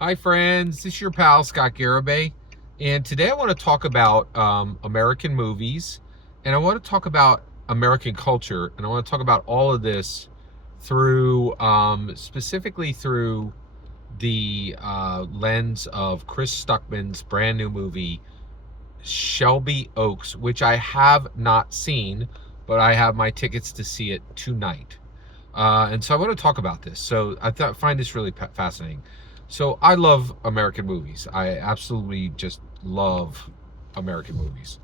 Hi, friends. This is your pal, Scott Garibay. And today I want to talk about American movies, and I want to talk about American culture, and I want to talk about all of this through, specifically through the lens of Chris Stuckman's brand new movie, Shelby Oaks, which I have not seen, but I have my tickets to see it tonight. And so I want to talk about this. So find this really fascinating. So I love American movies. I absolutely just love American movies.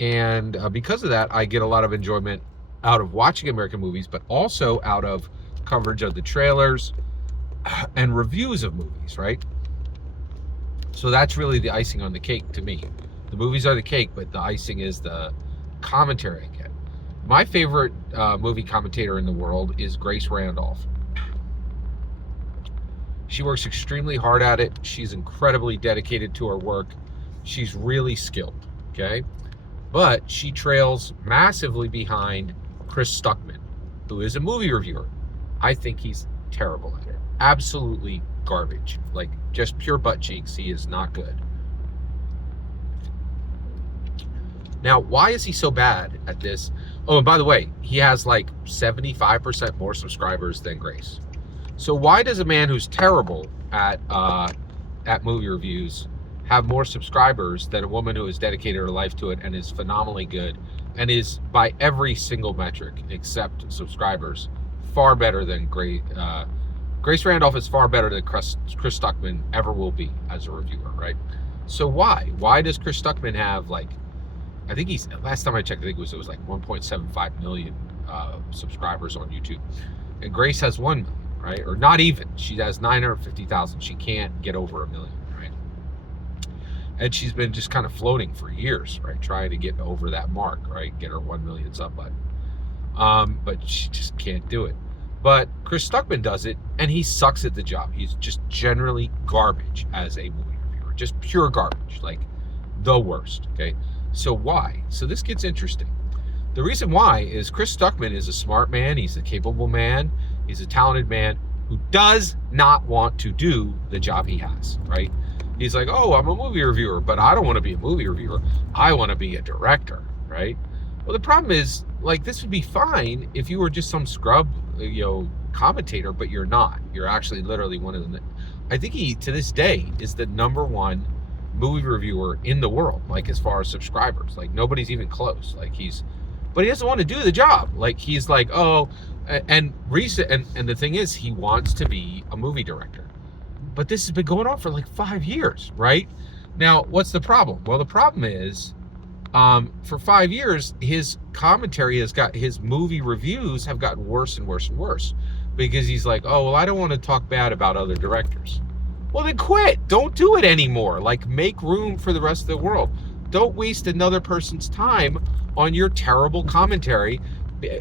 And because of that, I get a lot of enjoyment out of watching American movies, but also out of coverage of the trailers and reviews of movies, right? So that's really the icing on the cake to me. The movies are the cake, but the icing is the commentary I get. My favorite movie commentator in the world is Grace Randolph. She works extremely hard at it. She's incredibly dedicated to her work. She's really skilled, okay? But she trails massively behind Chris Stuckmann, who is a movie reviewer. I think he's terrible at it. Absolutely garbage. Like, just pure butt cheeks. He is not good. Now, why is he so bad at this? Oh, and by the way, he has like 75% more subscribers than Grace. So why does a man who's terrible at movie reviews have more subscribers than a woman who has dedicated her life to it and is phenomenally good and is, by every single metric except subscribers, far better than Grace Randolph is far better than Chris Stuckmann ever will be as a reviewer, right? So why does Chris Stuckmann have, like, I think he's, last time I checked, I think it was like 1.75 million subscribers on YouTube, and Grace has 1 million, right? Or not even. She has 950,000. She can't get over 1 million, right? And she's been just kind of floating for years, right? Trying to get over that mark, right? Get her 1 million sub button. But she just can't do it. But Chris Stuckmann does it, and he sucks at the job. He's just generally garbage as a movie reviewer. Just pure garbage, like the worst, okay? So why? So this gets interesting. The reason why is Chris Stuckmann is a smart man. He's a capable man. He's a talented man who does not want to do the job he has, right? He's like, oh, I'm a movie reviewer, but I don't want to be a movie reviewer. I want to be a director, right? Well, the problem is, like, this would be fine if you were just some scrub, commentator, but you're not. You're actually literally one of the, I think he, to this day, is the #1 movie reviewer in the world, like, as far as subscribers. Like, nobody's even close. Like, but he doesn't want to do the job. Like, he's like, oh, and the thing is, he wants to be a movie director. But this has been going on for like 5 years, right? Now, what's the problem? Well, the problem is, for 5 years, his commentary his movie reviews have gotten worse and worse and worse, because he's like, oh, well, I don't want to talk bad about other directors. Well, then quit. Don't do it anymore. Like, make room for the rest of the world. Don't waste another person's time on your terrible commentary.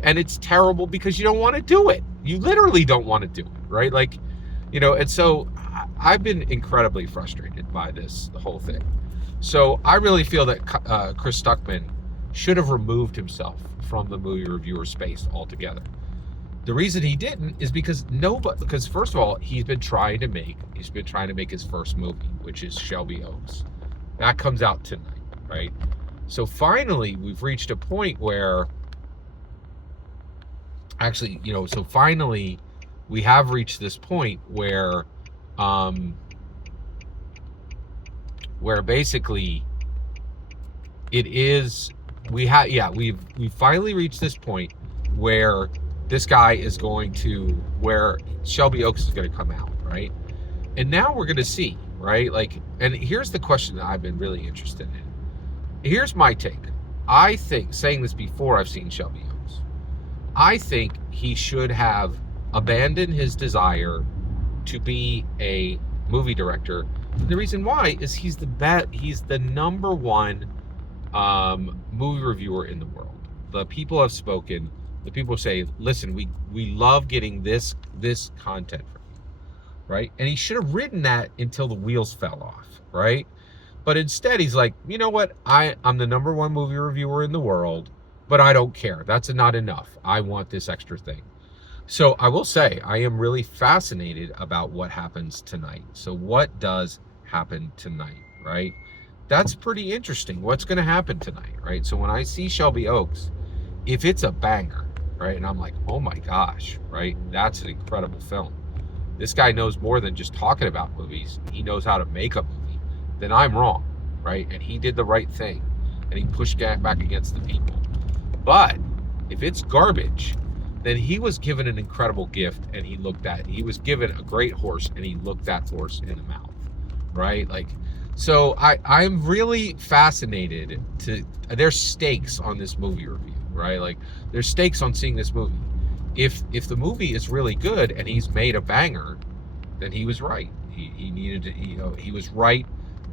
And it's terrible because you don't want to do it. You literally don't want to do it, right? Like, and so I've been incredibly frustrated by this whole thing. So I really feel that Chris Stuckmann should have removed himself from the movie reviewer space altogether. The reason he didn't is because first of all, he's been trying to make his first movie, which is Shelby Oaks. That comes out tonight, right? So finally, we've reached a point where, actually, finally, we have reached this point where basically we've finally reached this point where this guy is where Shelby Oaks is going to come out, right? And now we're going to see, right? Like, and here's the question that I've been really interested in. Here's my take. I think, saying this before I've seen Shelby Oaks, I think he should have abandoned his desire to be a movie director. And the reason why is he's the #1 movie reviewer in the world. The people have spoken. The people say, listen, we love getting this content from you, right? And he should have written that until the wheels fell off, right? But instead, he's like, you know what? I'm the #1 movie reviewer in the world, but I don't care. That's not enough. I want this extra thing. So I will say, I am really fascinated about what happens tonight. So what does happen tonight, right? That's pretty interesting. What's going to happen tonight, right? So when I see Shelby Oaks, if it's a banger, right, and I'm like, oh my gosh, right, that's an incredible film. This guy knows more than just talking about movies. He knows how to make a movie. Then I'm wrong, right? And he did the right thing, and he pushed back against the people. But if it's garbage, then he was given an incredible gift, and he was given a great horse, and he looked that horse in the mouth, right? Like, so I'm really fascinated there's stakes on this movie review, right? Like, there's stakes on seeing this movie. If the movie is really good and he's made a banger, then he was right. He needed to, he was right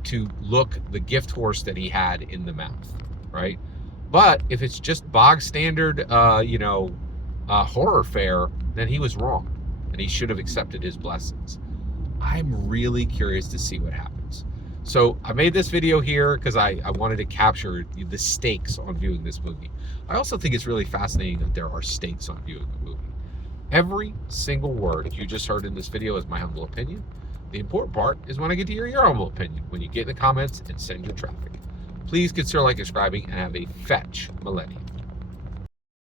to look the gift horse that he had in the mouth, right? But if it's just bog standard, horror fare, then he was wrong, and he should have accepted his blessings. I'm really curious to see what happens. So I made this video here because I wanted to capture the stakes on viewing this movie. I also think it's really fascinating that there are stakes on viewing a movie. Every single word you just heard in this video is my humble opinion. The important part is when I get to hear your humble opinion, when you get in the comments and send your traffic. Please consider subscribing, and have a fetch millennium.